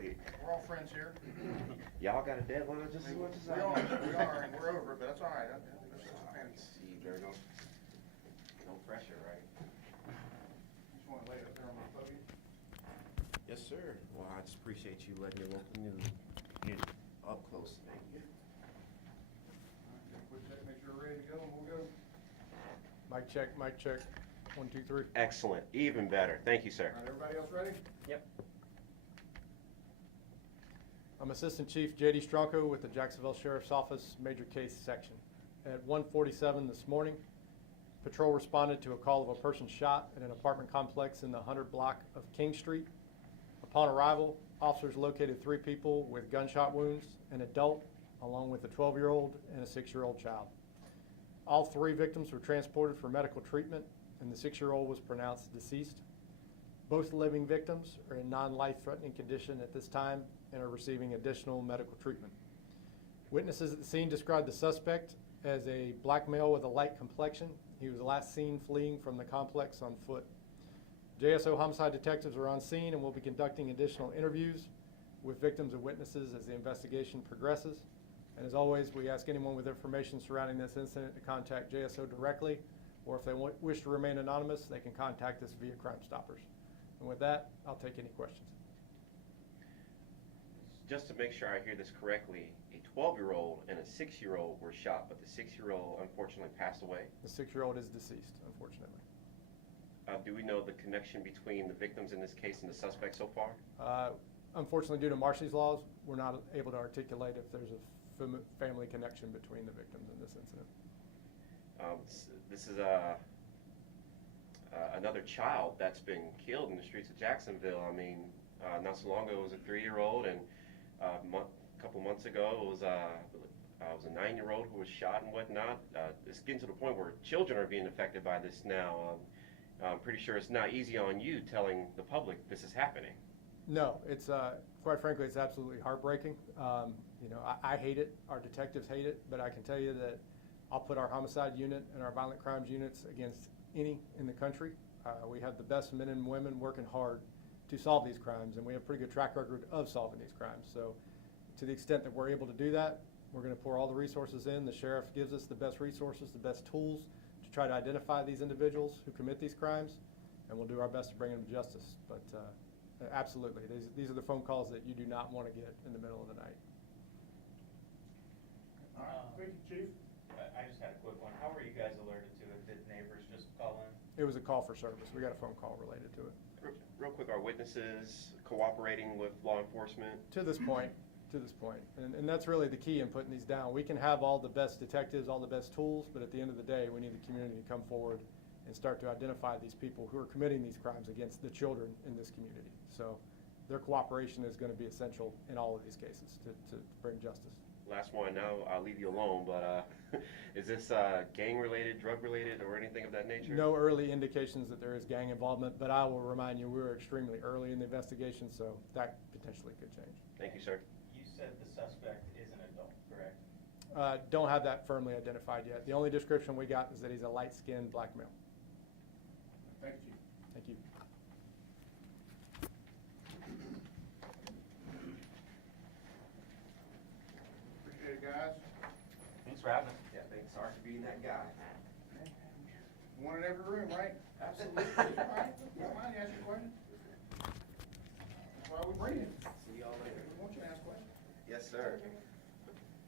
Golly. We're all friends here. Y'all got a deadline just as much as I do. We are, and we're over it, but that's all right. That's fine. See, there no pressure, right? Just want to lay it up there on my podium. Yes, sir. Well, I just appreciate you letting your local news get up close. Thank you. Quick check, make sure we're ready to go, and we'll go. Mic check, mic check. 1, 2, 3. Excellent. Even better. Thank you, sir. All right, everybody else ready? Yep. I'm Assistant Chief J.D. Stronko with the Jacksonville Sheriff's Office Major Case Section. At 1:47 this morning, patrol responded to a call of a person shot at an apartment complex in the 100 block of King Street. Upon arrival, officers located 3 people with gunshot wounds, an adult, along with a 12-year-old and a 6-year-old child. All 3 victims were transported for medical treatment, and the 6-year-old was pronounced deceased. Both living victims are in non-life-threatening condition at this time and are receiving additional medical treatment. Witnesses at the scene described the suspect as a black male with a light complexion. He was last seen fleeing from the complex on foot. JSO homicide detectives are on scene and will be conducting additional interviews with victims and witnesses as the investigation progresses. And as always, we ask anyone with information surrounding this incident to contact JSO directly, or if they wish to remain anonymous, they can contact us via Crime Stoppers. And with that, I'll take any questions. Just to make sure I hear this correctly, a 12-year-old and a 6-year-old were shot, but the 6-year-old unfortunately passed away. The 6-year-old is deceased, unfortunately. Do we know the connection between the victims in this case and the suspect so far? Unfortunately, due to Marcy's laws, we're not able to articulate if there's a family connection between the victims in this incident. This is another child that's been killed in the streets of Jacksonville. I mean, not so long ago it was a 3-year-old, and a couple months ago it was a 9-year-old who was shot and whatnot. It's getting to the point where children are being affected by this now. I'm pretty sure it's not easy on you telling the public this is happening. No, it's quite frankly, it's absolutely heartbreaking. I hate it. Our detectives hate it, but I can tell you that I'll put our homicide unit and our violent crimes units against any in the country. We have the best men and women working hard to solve these crimes, and we have a pretty good track record of solving these crimes. So to the extent that we're able to do that, we're going to pour all the resources in. The sheriff gives us the best resources, the best tools to try to identify these individuals who commit these crimes, and we'll do our best to bring them to justice. But absolutely, these are the phone calls that you do not want to get in the middle of the night. All right, thank you, Chief. I just had a quick one. How were you guys alerted to it? Did neighbors just call in? It was a call for service. We got a phone call related to it. Real quick, are witnesses cooperating with law enforcement? To this point. And that's really the key in putting these down. We can have all the best detectives, all the best tools, but at the end of the day, we need the community to come forward and start to identify these people who are committing these crimes against the children in this community. So their cooperation is going to be essential in all of these cases to bring justice. Last one, now I'll leave you alone, but is this gang-related, drug-related, or anything of that nature? No early indications that there is gang involvement, but I will remind you we were extremely early in the investigation, so that potentially could change. Thank you, sir. You said the suspect is an adult, correct? Don't have that firmly identified yet. The only description we got is that he's a light-skinned black male. Thank you, Chief. Thank you. Appreciate it, guys. Thanks for having us. Yeah, thanks. Sorry for being that guy. One in every room, right? Absolutely. All right. Don't mind you ask your question. That's why we bring you. See y'all later. We want you to ask questions. Yes, sir.